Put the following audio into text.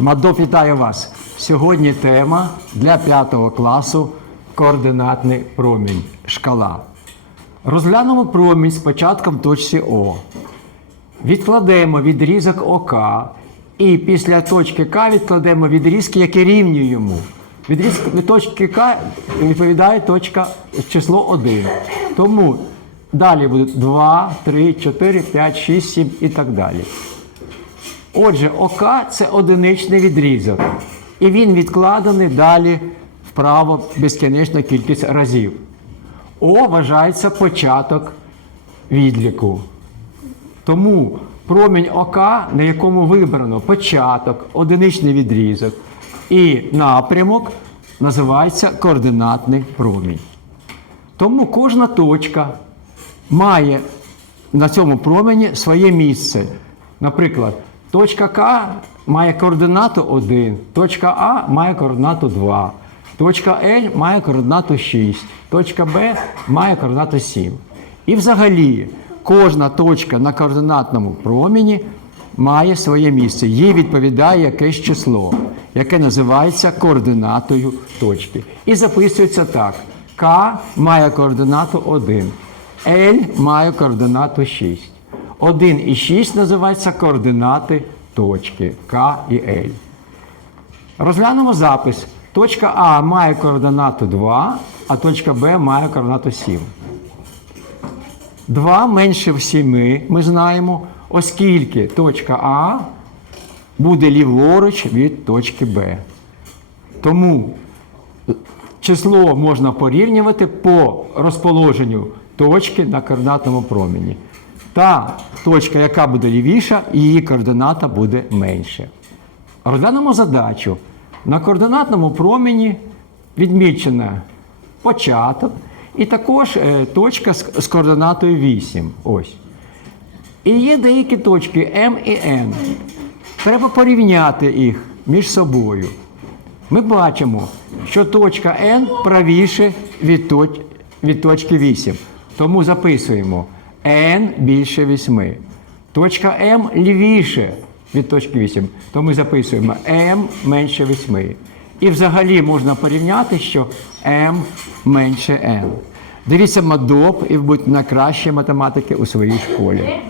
Мадо, вітаю вас. Сьогодні тема для 5 класу координатний промінь. Шкала. Розглянемо промінь з початком в точці О. Відкладемо відрізок ОК. І після точки К відкладемо відрізки, які рівні йому. Відрізок від точки К відповідає точка число 1. Тому далі будуть 2, 3, 4, 5, 6, 7 і так далі. Отже, ОК це одиничний відрізок. І він відкладений далі вправо безкінечна кількість разів. О вважається початок відліку. Тому промінь ОК, на якому вибрано початок, одиничний відрізок і напрямок, називається координатний промінь. Тому кожна точка має на цьому промені своє місце. Наприклад, точка К має координату 1, точка А має координату 2, точка Л має координату 6, точка Б має координату 7. І взагалі кожна точка на координатному промені має своє місце. Їй відповідає якесь число, яке називається координатою точки. І записується так: К має координату 1, L має координату 6. 1 і 6 називаються координати точки К і L. Розглянемо запис. Точка А має координату 2, а точка Б має координату 7. 2 менше в 7 ми знаємо, оскільки точка А буде ліворуч від точки Б. Тому число можна порівнювати по розположенню точки на координатному промені. Та точка, яка буде лівіша, її координата буде менше. Розглянемо задачу. На координатному промені відмічена початок і також е, точка з, координатою 8. Ось. І є деякі точки М і N. Треба порівняти їх між собою. Ми бачимо, що точка N правіше від, точ... від точки 8. Тому записуємо N більше 8. Точка М лівіше від точки 8. То ми записуємо М менше 8. І взагалі можна порівняти, що М менше N. Дивіться мадоп і будьте на кращі математики у своїй школі.